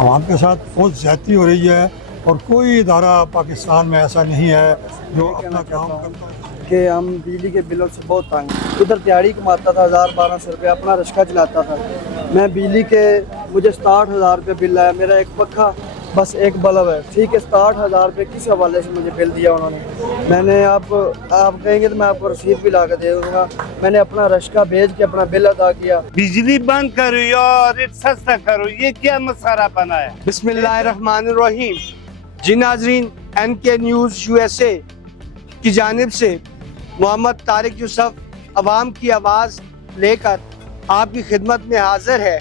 आवाम के साथ बहुत ज़्यादती हो रही है और कोई इदारा पाकिस्तान में ऐसा नहीं है जो अपना काम करता है कि हम बिजली के बिलों से बहुत तंग हैं। उधर दिहाड़ी कमाता था 1000-1200 रुपये, अपना रिक्शा चलाता था। मैं बिजली के मुझे 67,000 रुपये बिल आया। मेरा एक पक्का बस एक बल्ब है, ठीक है। 67,000 रुपये किस हवाले से मुझे बिल दिया उन्होंने। मैंने आप कहेंगे तो मैं आपको रसीद भी ला कर दे दूँगा। मैंने अपना रिक्शा भेज के अपना बिल अदा किया। बिजली बंद करो या रेट सस्ता करो, ये क्या मसाला बना है। बिस्मिल्लाहिर्रहमानिर्रहीम। जी नाज़रीन, NK न्यूज़ USA की जानिब से मोहम्मद तारिक यूसुफ अवाम की आवाज़ लेकर आपकी खिदमत में हाजिर है।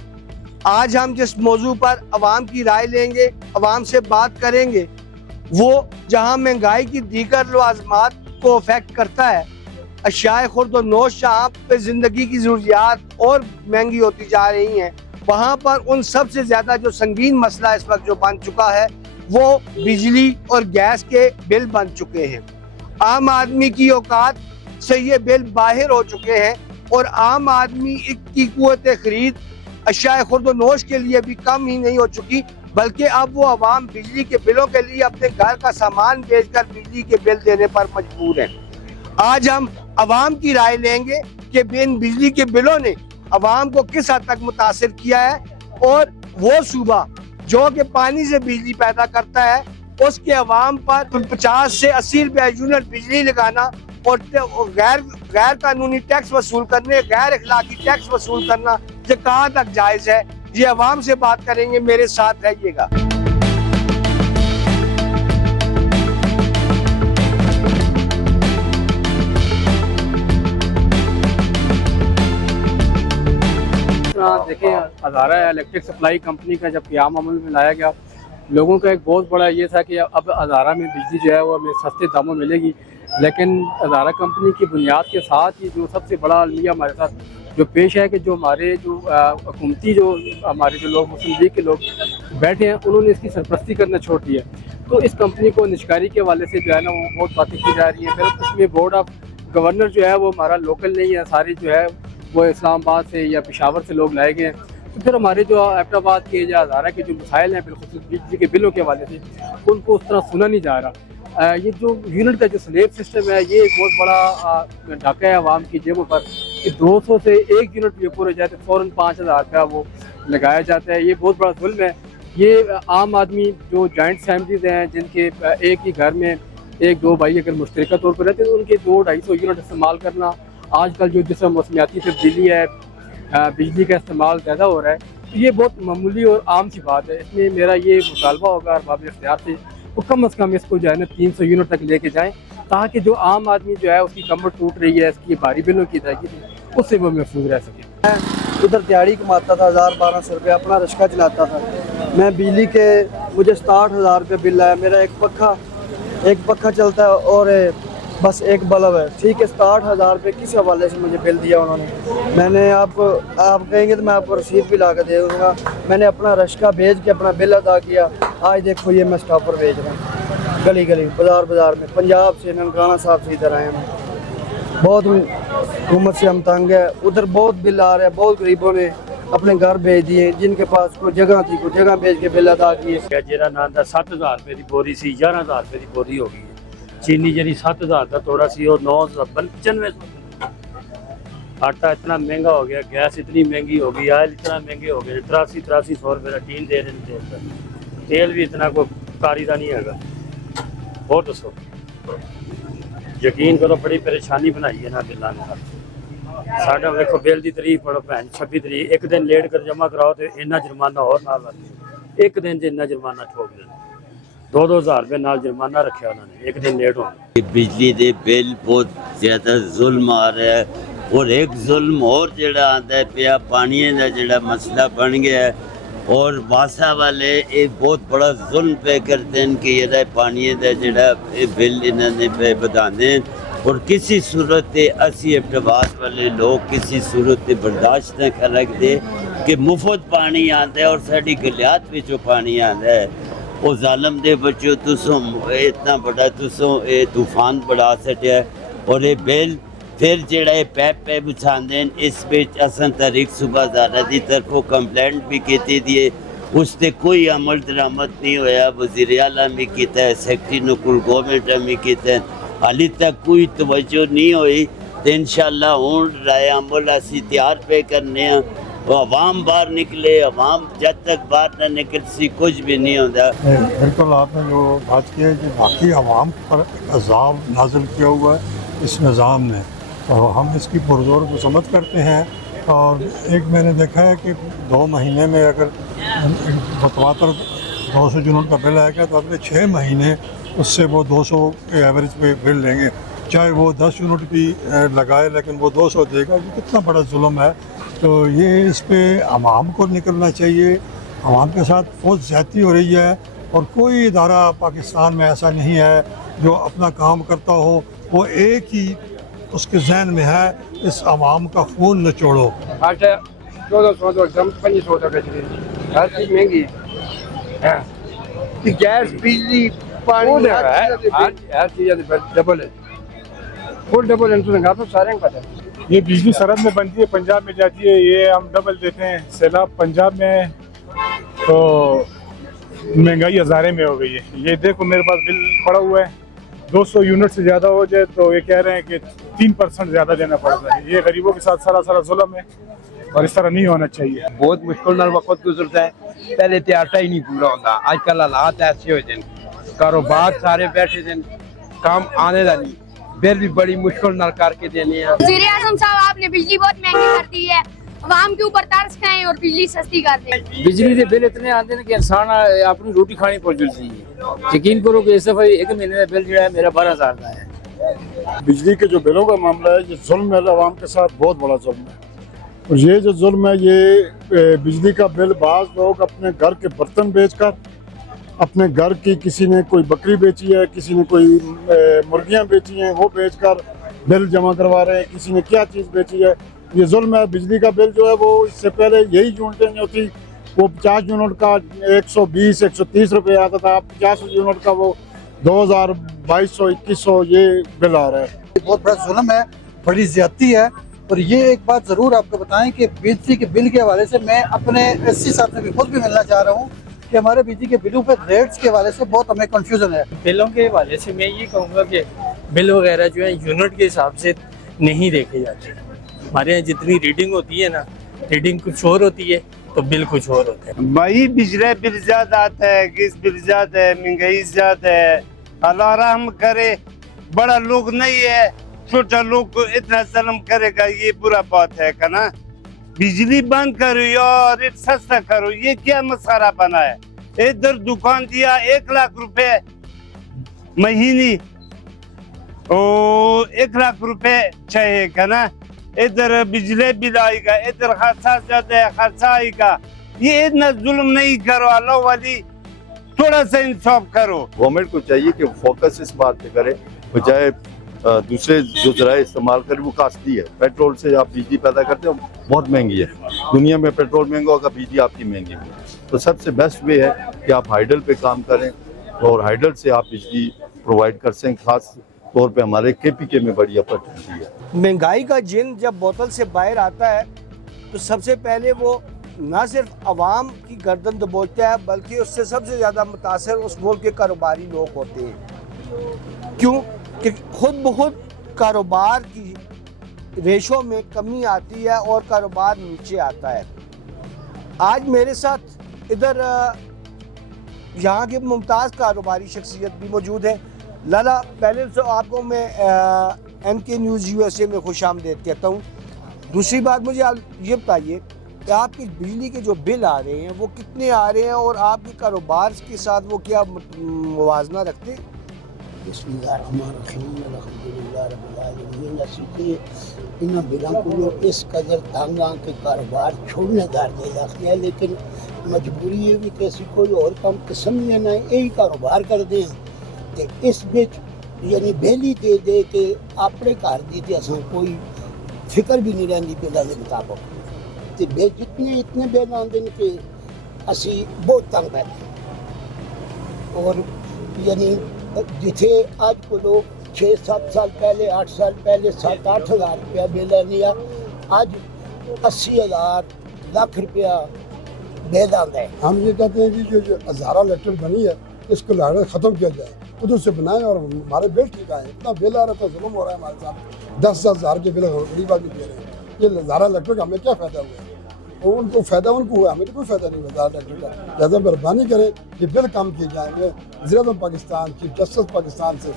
आज हम जिस मौजू पर अवाम की राय लेंगे, अवाम से बात करेंगे, वो जहां महंगाई की दीगर लवाज़मात को अफेक्ट करता है, अशियाए खुर्द और नोश जहाँ पे ज़िंदगी की ज़रूरियात और महंगी होती जा रही हैं, वहाँ पर उन सबसे ज़्यादा जो संगीन मसला इस वक्त जो बन चुका है वो बिजली और गैस के बिल बन चुके हैं। आम आदमी की औकात से ये बिल बाहर हो चुके हैं और आम आदमी की कुव्वत खरीद अशियाए खुर्द व नोश के लिए भी कम ही नहीं हो चुकी, बल्कि अब वो अवाम बिजली के बिलों के लिए अपने घर का सामान बेचकर बिजली के बिल देने पर मजबूर हैं। आज हम अवाम की राय लेंगे कि इन बिजली के बिलों ने अवाम को किस हद तक मुतासिर किया है और वो सूबा जो कि पानी से बिजली पैदा करता है उसके अवाम पर 50 से 80 रुपया यूनिट बिजली लगाना और गैर कानूनी टैक्स वसूल करने, गैर अखलाकी टैक्स वसूल करना, ये कहाँ तक जायज़ है, ये अवाम से बात करेंगे। मेरे साथ रहिएगा। देखें, हज़ारा इलेक्ट्रिक सप्लाई कंपनी का जब क़याम अमल में लाया गया, लोगों का एक बहुत बड़ा ये था कि अब हज़ारा में बिजली जो है वो हमें सस्ते दामों में मिलेगी। लेकिन हज़ारा कंपनी की बुनियाद के साथ ही जो सबसे बड़ा अलमिया हमारे साथ जो पेश है कि जो हमारे जो हुकूमती जो हमारे जो लोग मुस्लिम लीग के लोग बैठे हैं, उन्होंने इसकी सरपरस्ती करना छोड़ दिया। तो इस कंपनी को निष्कारी के हवाले से जो है ना वो बहुत बातें की जा रही हैं। फिर उसमें बोर्ड ऑफ गवर्नर जो है वो हमारा लोकल नहीं है, सारी जो है वो इस्लामाबाद से या पेशावर से लोग लाए गए हैं। तो फिर हमारे जो एबटाबाद के या हज़ारा के जो मसाइल हैं बिल्कुल बिजली के बिलों के हवाले से उनको उस तरह सुना नहीं जा रहा। ये जो यूनिट का जो स्लेब सिस्टम है ये एक बहुत बड़ा डाका है आवाम की जेबों पर कि 200 से 1 यूनिट ये पूरे जाते फ़ौरन 5,000 रुपया वो लगाया जाता है। ये बहुत बड़ा जुल्म है। ये आम आदमी जो जॉइंट फैमिलीज़ हैं जिनके एक ही घर में 1-2 भाई अगर मुश्तरका तौर पर रहते हैं तो उनके 200-250 यूनिट इस्तेमाल करना, आजकल जो जिस मौसमियाती तब्दीली है बिजली का इस्तेमाल ज़्यादा हो रहा है, तो ये बहुत मामूली और आम सी बात है। इसमें मेरा ये मुतालबा होगा अरबाब इख्तियार से वो कम अज़ कम इसको जो है ना 300 यूनिट तक लेके जाएँ, ताकि जो आम आदमी जो है उसकी कमर टूट रही है, इसकी भारी बिलों की अदायगी उससे वो महफूज रह सके। उधर दिहाड़ी कमाता था 1000-1200 रुपये, अपना रिक्शा चलाता था। मैं बिजली के मुझे 67,000 रुपये बिल आया। मेरा एक पक्का चलता है और बस एक बल्ब है, ठीक है। 67,000 रुपये किस हवाले से मुझे बिल दिया उन्होंने। मैंने आप कहेंगे तो मैं आपको रसीद भी ला कर दे दूँगा। मैंने अपना रिक्शा भेज के अपना बिल अदा किया। आज देखो ये मैं स्टॉपर भेज रहा हूँ, गली गली बाज़ार में, पंजाब से ननकाना साहब से इधर आए हैं। बहुत हुकूमत से हम तंग है। उधर बहुत बिल आ रहे हैं, बहुत गरीबों ने अपने घर भेज दिए, जिनके पास कोई जगह थी कोई जगह भेज के बिल अदा किए। जेरा नाम का 7,000 रुपये की बोरी सी 11,000 रुपये की बोरी हो गई है। चीनी जी 7,000 का तोड़ा सी और 995। आटा इतना महंगा हो गया, गैस इतनी महंगी हो गई, ऑयल इतना महंगे हो गए, 8300 रुपये का टीन दे रहे हैं। तेल भी इतना कोई कारीदा नहीं है। बहुत दसो, यकीन करो बड़ी परेशानी बनाई है ना बिलों ने। साढ़ा देखो बिल की तरीक पढ़ो भैन 26 तरीक, एक दिन लेट कर जमा कराओ तो इन्ना जुर्माना और ना लगे। एक दिन से इन्ना जुर्माना ठोक देना, 2-2 हज़ार रुपये नाल जुर्माना रखा उन्होंने एक दिन लेट होने। बिजली के बिल बहुत ज़्यादा जुल्म आ रहा है और एक जुल्म और जड़ा आता है पिया पानी का जड़ा मसला बन गया है और वासा वाले एक बहुत बड़ा जुल्म पे करते हैं कि ये पानी का जड़ा बिल इन्होंने पे बताने और किसी सूरत असी एबटाबाद वाले लोग किसी सूरत बर्दाश्त नहीं कर सकते कि मुफ्त पानी आता है और साड़ी गलियात में जो पानी आता है वो जालम दे बच्चों तुसों इतना बड़ा तुसों ये तूफान बढ़ा सटिया और ये बिल फिर जेड़ा पैप बिछाते हैं। इस बीच असन तारीख सुबह ज़ारा की तरफों कंप्लेंट भी की थी اس تے کوئی عمل درآمد نہیں ہویا. وزیر اعلیٰ بھی کیتا ہے, سیکٹری نکل گورنمنٹ بھی کیتا ہے, حالی تک کوئی توجہ نہیں ہوئی. تو انشاءاللہ ہوں رائے عمل اسی تیار پہ کرنے ہیں. وہ عوام باہر نکلے, عوام جب تک باہر نہ نکل سی کچھ بھی نہیں ہوتا. بالکل آپ نے جو بات کی ہے کہ باقی عوام پر عذاب نازل کیا ہوا ہے اس نظام نے, اور ہم اس کی پرزور مذمت کرتے ہیں. اور ایک میں نے دیکھا ہے کہ 2 مہینے میں اگر متواتر 200 یونٹ کا بل آئے گا تو اگلے 6 مہینے اس سے وہ 200 کے ایوریج پہ بل لیں گے, چاہے وہ 10 یونٹ بھی لگائے لیکن وہ 200 دے گا. یہ کتنا بڑا ظلم ہے. تو یہ اس پہ عوام کو نکلنا چاہیے. عوام کے ساتھ بہت زیادتی ہو رہی ہے, اور کوئی ادارہ پاکستان میں ایسا نہیں ہے جو اپنا کام کرتا ہو. وہ ایک ہی اس کے ذہن میں ہے, اس عوام کا خون نچوڑو. آٹا 1400 ڈرم 2500 تک بیچ رہے ہیں. ہر چیز مہنگی ہے. گیس بجلی پانی ہر چیز ڈبل ہے, فل ڈبل ہے. تو سارے کو پتہ ہے. یہ بجلی سرحد میں بنتی ہے, پنجاب میں جاتی ہے, یہ ہم ڈبل دیتے ہیں. سیلاب پنجاب میں ہے تو مہنگائی ہزارے میں ہو گئی ہے. یہ دیکھو میرے پاس بل پڑا ہوا ہے, 200 یونٹ سے زیادہ ہو جائے تو یہ کہہ رہے ہیں کہ 3% زیادہ دینا پڑتا ہے. یہ غریبوں کے ساتھ سراسر ظلم ہے, اور اس طرح نہیں ہونا چاہیے. بہت مشکل نال وقت گزرتا ہے. پہلے تے آٹا ہی نہیں پورا ہوتا. آج کل حالات ایسے ہو جائیں, کاروبار سارے بیٹھے ہیں, کام آنے دا نہیں, بل بھی بڑی مشکل نال کر کے دینے ہیں. وزیر اعظم صاحب آپ نے بجلی بہت مہنگی کر دی ہے, عوام کے اوپر ترس کھائیں اور بجلی سستی کر دیں. بجلی کے بل اتنے آتے ہیں کہ انسان اپنی روٹی کھانی پڑ جاتی ہے. یقین کرو کہ اس دفعہ 1 مہینے کا بل جو ہے میرا 12,000 کا ہے. بجلی کے جو بلوں کا معاملہ ہے, یہ ظلم ہے عوام کے ساتھ, بہت بڑا ظلم ہے. اور یہ جو ظلم ہے, یہ بجلی کا بل بعض لوگ اپنے گھر کے برتن بیچ کر, اپنے گھر کی کسی نے کوئی بکری بیچی ہے, کسی نے کوئی مرغیاں بیچی ہیں, وہ بیچ کر بل جمع کروا رہے ہیں. کسی نے کیا چیز بیچی ہے, یہ ظلم ہے. بجلی کا بل جو ہے وہ اس سے پہلے یہی یونٹیں جو تھی وہ 50 یونٹ کا 120-130 روپے آتا تھا. 50 یونٹ کا وہ 2000 2200 2100 یہ بل آ رہا ہے. بہت بڑا ظلم ہے, بڑی زیادتی ہے. اور یہ ایک بات ضرور آپ کو بتائیں کہ بجلی کے بل کے حوالے سے میں اپنے ایس سی صاحب سے بھی خود بھی ملنا چاہ رہا ہوں کہ ہمارے بجلی کے بلوں پہ ریٹس کے حوالے سے بہت ہمیں کنفیوژن ہے. بلوں کے حوالے سے میں یہ کہوں گا کہ بل وغیرہ جو ہے یونٹ کے حساب سے نہیں دیکھے جاتے. ہمارے یہاں جتنی ریڈنگ ہوتی ہے نا, ریڈنگ کچھ اور ہوتی ہے تو بل کچھ اور ہوتا ہے. بھائی بجلی بل زیادہ آتا ہے, گیس بل زیادہ ہے, مہنگائی زیادہ ہے. اللہ رحم کرے, بڑا لوگ نہیں ہے, چھوٹا لوگ کو اتنا ظلم کرے گا, یہ برا بات ہے نا. بجلی بند کرو یار, ریٹ سستا کرو, یہ کیا مسخرہ بنا ہے. ادھر دکان دیا 1 لاکھ روپے مہینے, 1 لاکھ روپے چاہیے نا. ادھر بجلی بل آئے گا, ادھر خرچہ زیادہ ہے, خرچہ آئے گا. یہ اتنا ظلم نہیں کرو, اللہ والی تھوڑا سا انصاف کرو. گورنمنٹ کو چاہیے کہ فوکس اس بات پہ کرے, بجائے دوسرے جو ذرائع استعمال کرے وہ کاسٹلی ہے. پیٹرول سے آپ بجلی پیدا کرتے ہو, بہت مہنگی ہے. دنیا میں پیٹرول مہنگا ہوگا, بجلی آپ کی مہنگی ہوگی. تو سب سے بیسٹ وے ہے کہ آپ ہائیڈل پہ کام کریں, اور ہائیڈل سے آپ بجلی پرووائڈ کر سکیں. خاص طور پہ ہمارے کے پی کے میں بڑی اپرچونٹی ہے. مہنگائی کا جن جب بوتل سے باہر آتا ہے تو سب سے پہلے وہ نہ صرف عوام کی گردن دبوچتا ہے, بلکہ اس سے سب سے زیادہ متاثر اس ملک کے کاروباری لوگ ہوتے ہیں. کیوں کہ خود بخود کاروبار کی ریشو میں کمی آتی ہے اور کاروبار نیچے آتا ہے. آج میرے ساتھ ادھر یہاں کے ممتاز کاروباری شخصیت بھی موجود ہے. لالا, پہلے تو آپ کو میں NK نیوز USA میں خوش آمدید کہتا ہوں. دوسری بات مجھے آپ یہ بتائیے کہ آپ کی بجلی کے جو بل آ رہے ہیں وہ کتنے آ رہے ہیں, اور آپ کے کاروبار کے ساتھ وہ کیا موازنہ رکھتے ہیں؟ بسم اللہ الرحمن الرحیم, الحمدللہ رب العالمین. اسی ان بلوں کو اس قدر تنگ آ کے کاروبار چھوڑنے دار دے رکھتے ہیں, لیکن مجبوری ہے بھی کسی کوئی اور کام قسم نہیں ہے, یہی کاروبار کر دیں. اس بچ یعنی بہلی دے دے کے اپنے گھر کی تے اساں کوئی فکر بھی نہیں رہتی بلوں کے مطابق. تے جتنے اتنے بل آتے ہیں کہ اسی بہت تنگ بیٹھے ہیں. اور یعنی جتھے آج کو لوگ 6-7 سال پہلے 8 سال پہلے 7-8 ہزار روپیہ بل لیا, آج 80,000 لاکھ روپیہ बेद आंदा है। हम ये कहते हैं कि जो हज़ारा इलेक्ट्रिक बनी है इसको लाड़ा ख़त्म किया जाए, उधर से बनाए और हमारे बिल ठीक आए। इतना बिल आ रहा था, जुल्म हो रहा है हमारे साथ, 10-10 हज़ार के बिल गरीब आदमी दे रहे हैं। ये हज़ारा इलेक्ट्रिक हमें क्या फ़ायदा हुआ? और उनको फ़ायदा उनको हुआ, हमें तो कोई फ़ायदा नहीं हुआ हज़ारा इलेक्ट्रिक का। लिहाजा मेहरबानी करें कि बिल कम किए जाएँ। मैं वज़ीर-ए-आज़म पाकिस्तान, चीफ जस्टिस पाकिस्तान से,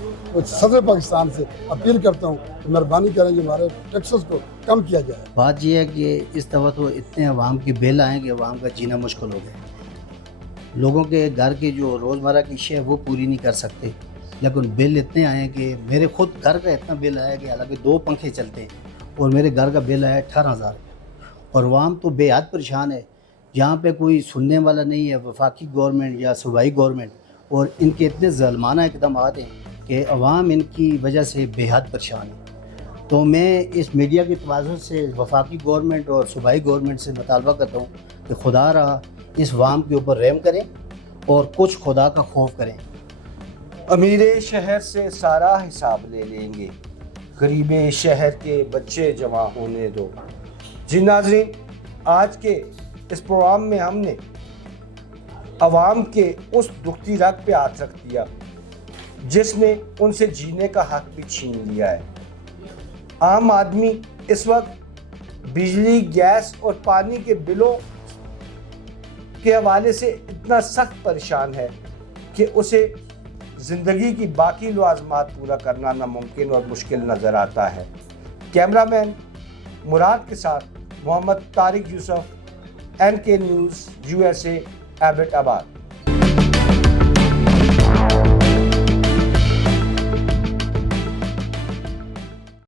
सदर पाकिस्तान से अपील करता हूँ कि मेहरबानी करें कि हमारे टैक्सेस को कम किया जाए। बात यह है कि इस दफ़ा तो इतने अवाम के बिल आए कि अवाम का जीना मुश्किल हो गया। लोगों के घर की जो रोज़मर्रा की शे वो पूरी नहीं कर सकते, लेकिन बिल इतने आए कि मेरे खुद घर का इतना बिल आया कि हालांकि 2 पंखे चलते हैं और मेरे घर का बिल आया 18,000 और अवाम तो बेहद परेशान है। यहाँ पे कोई सुनने वाला नहीं है, वफाकी गवर्नमेंट या सूबाई गवर्नमेंट, और इनके इतने ज़ालिमाना इक़दाम हैं कि अवाम इनकी वजह से बेहद परेशान है। तो मैं इस मीडिया की तवाज़ुन से वफाकी गवर्नमेंट और सूबाई गवर्नमेंट से मुतालबा करता हूँ कि खुदा रहा इस अवाम के ऊपर रहम करें और कुछ खुदा का खौफ करें। अमीर शहर से सारा हिसाब ले लेंगे, गरीब शहर के बच्चे जमा होने दो। जी नाज़रीन, आज के इस प्रोग्राम में हमने अवाम के उस दुखती रग पे हाथ रख दिया जिसने उनसे जीने का हक भी छीन लिया है। आम आदमी इस वक्त बिजली, गैस और पानी के बिलों के हवाले से इतना सख्त परेशान है कि उसे ज़िंदगी की बाकी लवाज़मात पूरा करना नामुमकिन और मुश्किल नज़र आता है। कैमरामैन मुराद के साथ Mohammad Tariq Yousuf, NK news USA, Abbottabad.